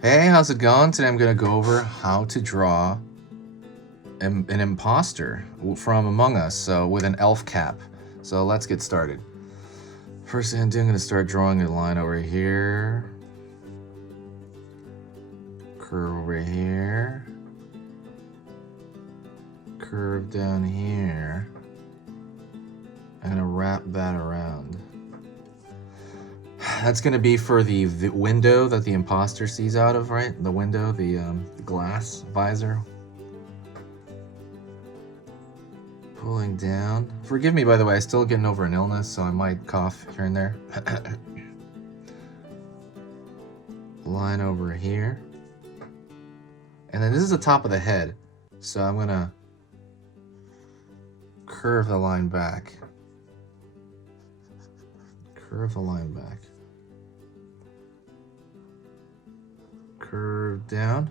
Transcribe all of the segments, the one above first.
Hey, how's it going? Today I'm going to go over how to draw an imposter from Among Us, so with an elf cap. So let's get started. First thing I'm going to start drawing a line over here. Curve over here. Curve down here. I'm going to wrap that around. That's going to be for the window that the imposter sees out of, right? The window, the glass visor. Pulling down. Forgive me, by the way, I'm still getting over an illness, so I might cough here and there. Line over here. And then this is the top of the head, so I'm going to curve the line back. Curve the line back. Curve down.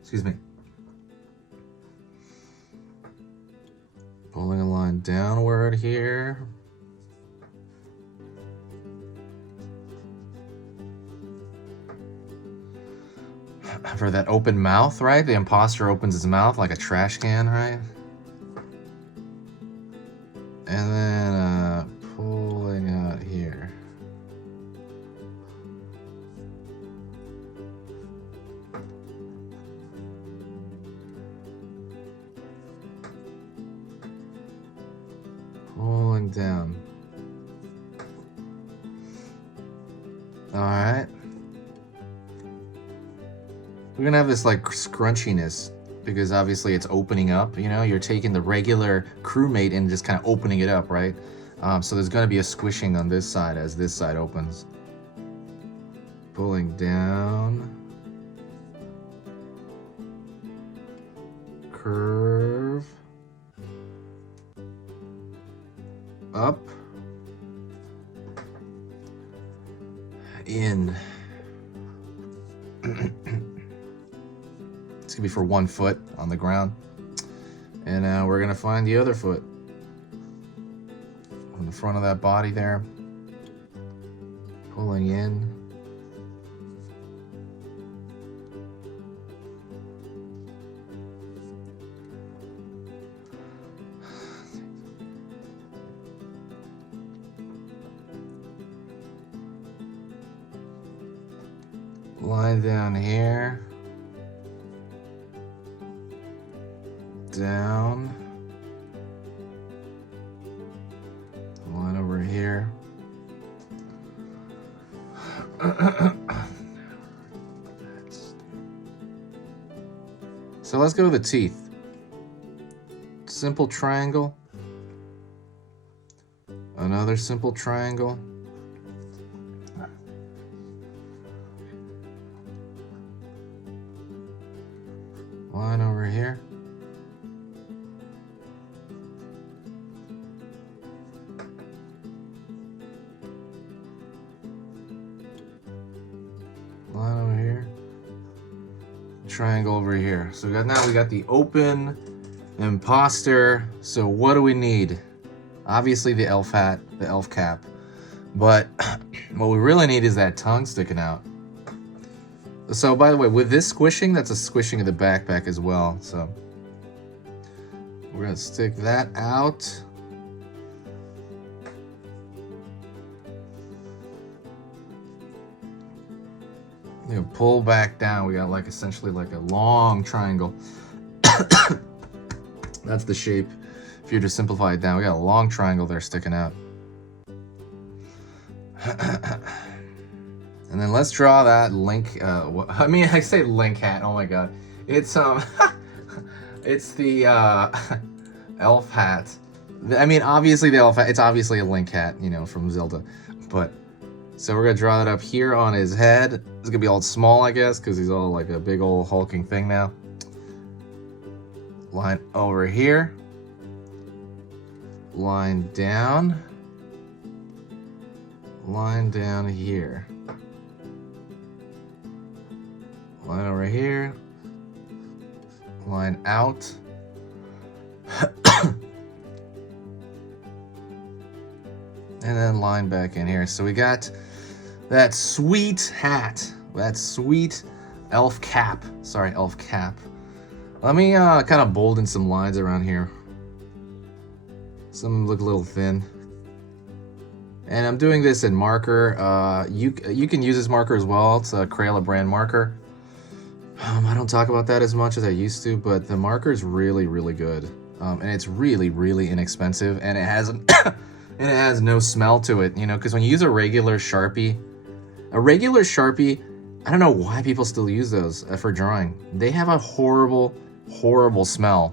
Excuse me. Pulling a line downward here. For that open mouth, right? The imposter opens his mouth like a trash can, right? And then pulling out here. Pulling down. All right. We're gonna have this like scrunchiness because obviously it's opening up, you know, you're taking the regular crewmate and just kind of opening it up, right? So there's gonna be a squishing on this side as this side opens. Pulling down. Curve. Up. In. It's gonna be for 1 foot on the ground. And now we're gonna find the other foot on the front of that body there. Pulling in. Line down here. Down. Line over here. So let's go to the teeth. Simple triangle. Another simple triangle. Line over here. Line over here. Triangle over here. So we got the open imposter. So what do we need? Obviously the elf hat, the elf cap. But what we really need is that tongue sticking out. So by the way, with this squishing, that's a squishing of the backpack as well. So we're gonna stick that out. You know, pull back down. We got like essentially like a long triangle. That's the shape. If you just simplify it down, we got a long triangle there sticking out. And then let's draw that link. I mean, I say link hat. Oh my god, it's it's the elf hat. I mean, obviously the elf hat. It's obviously a link hat, you know, from Zelda. But so we're gonna draw that up here on his head. It's gonna be all small, I guess, because he's all like a big old hulking thing now. Line over here. Line down. Line down here. Line over here. Line out. And then line back in here. So we got that sweet hat, that sweet elf cap. Sorry, elf cap. Let me kind of bolden some lines around here. Some look a little thin. And I'm doing this in marker. You can use this marker as well. It's a Crayola brand marker. I don't talk about that as much as I used to, but the marker is really, really good. And it's really, really inexpensive, and it has and it has no smell to it, you know, because when you use a regular Sharpie, I don't know why people still use those for drawing. They have a horrible, horrible smell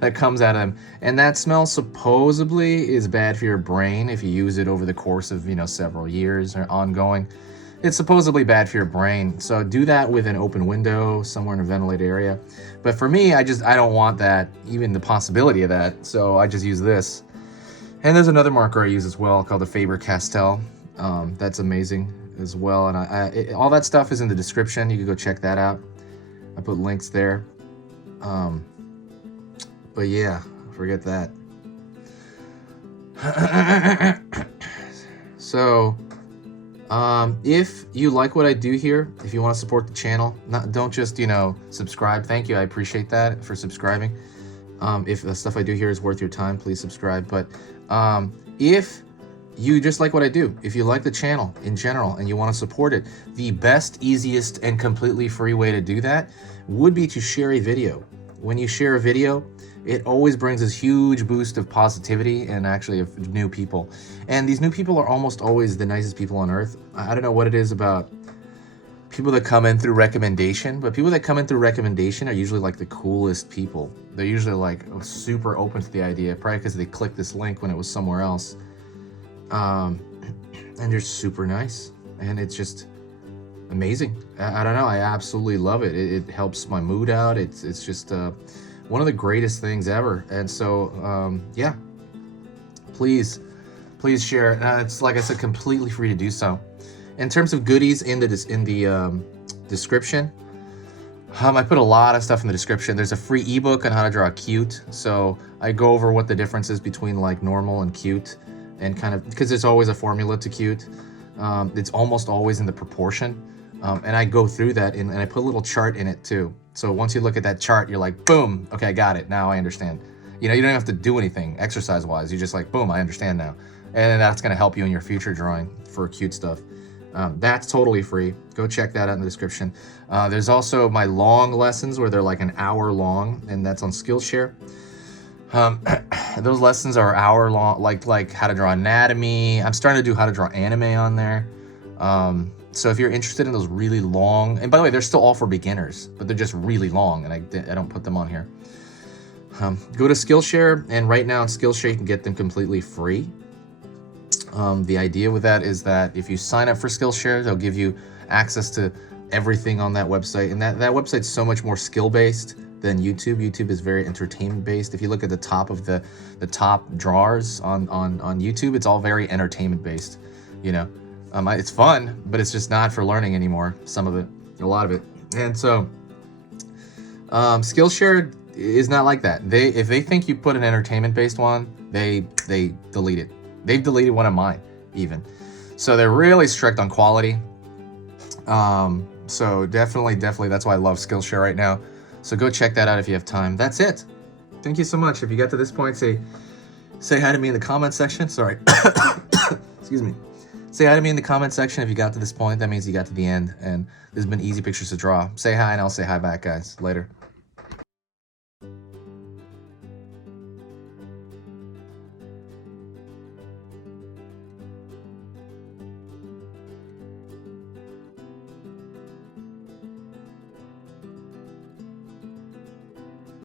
that comes out of them, and that smell supposedly is bad for your brain if you use it over the course of, you know, several years or ongoing. It's supposedly bad for your brain, so do that with an open window somewhere in a ventilated area. But for me, I don't want that, even the possibility of that, so I just use this. And there's another marker I use as well called the Faber-Castell. That's amazing as well, and all that stuff is in the description. You can go check that out. I put links there. But yeah, forget that. So, if you like what I do here, if you want to support the channel, don't just, you know, subscribe. Thank you, I appreciate that for subscribing. If the stuff I do here is worth your time, please subscribe. But if you just like what I do, if you like the channel in general and you want to support it, the best, easiest, and completely free way to do that would be to share a video. When you share a video, it always brings this huge boost of positivity and actually of new people. And these new people are almost always the nicest people on earth. I don't know what it is about people that come in through recommendation, but people that come in through recommendation are usually like the coolest people. They're usually like super open to the idea, probably because they clicked this link when it was somewhere else. And they're super nice, and it's just amazing. I don't know, I absolutely love it. It helps my mood out. It's just one of the greatest things ever. And so yeah, please share. It's, like I said, completely free to do so. In terms of goodies in the description, I put a lot of stuff in the description. There's a free ebook on how to draw cute, so I go over what the difference is between like normal and cute, and kind of, because there's always a formula to cute. It's almost always in the proportion, and I go through that, and I put a little chart in it too. So once you look at that chart, you're like, boom, okay, I got it, now I understand. You know, you don't have to do anything exercise wise. You're just like, boom, I understand now. And that's going to help you in your future drawing for cute stuff. That's totally free. Go check that out in the description. There's also my long lessons where they're like an hour long, and that's on Skillshare. Those lessons are hour long, like how to draw anatomy. I'm starting to do how to draw anime on there. So if you're interested in those really long, and by the way, they're still all for beginners, but they're just really long, and I don't put them on here. Go to Skillshare, and right now on Skillshare you can get them completely free. The idea with that is that if you sign up for Skillshare, they'll give you access to everything on that website, and that website's so much more skill-based than YouTube. YouTube is very entertainment-based. If you look at the top of the top drawers on YouTube, it's all very entertainment-based, you know. It's fun, but it's just not for learning anymore, some of it, a lot of it. And so Skillshare is not like that. If they think you put an entertainment-based one, they delete it. They've deleted one of mine even. So they're really strict on quality. So definitely, that's why I love Skillshare right now. So go check that out if you have time. That's it. Thank you so much. If you got to this point, say hi to me in the comment section. Sorry. Excuse me. Say hi to me in the comment section if you got to this point. That means you got to the end, and this has been Easy Pictures to Draw. Say hi, and I'll say hi back, guys. Later.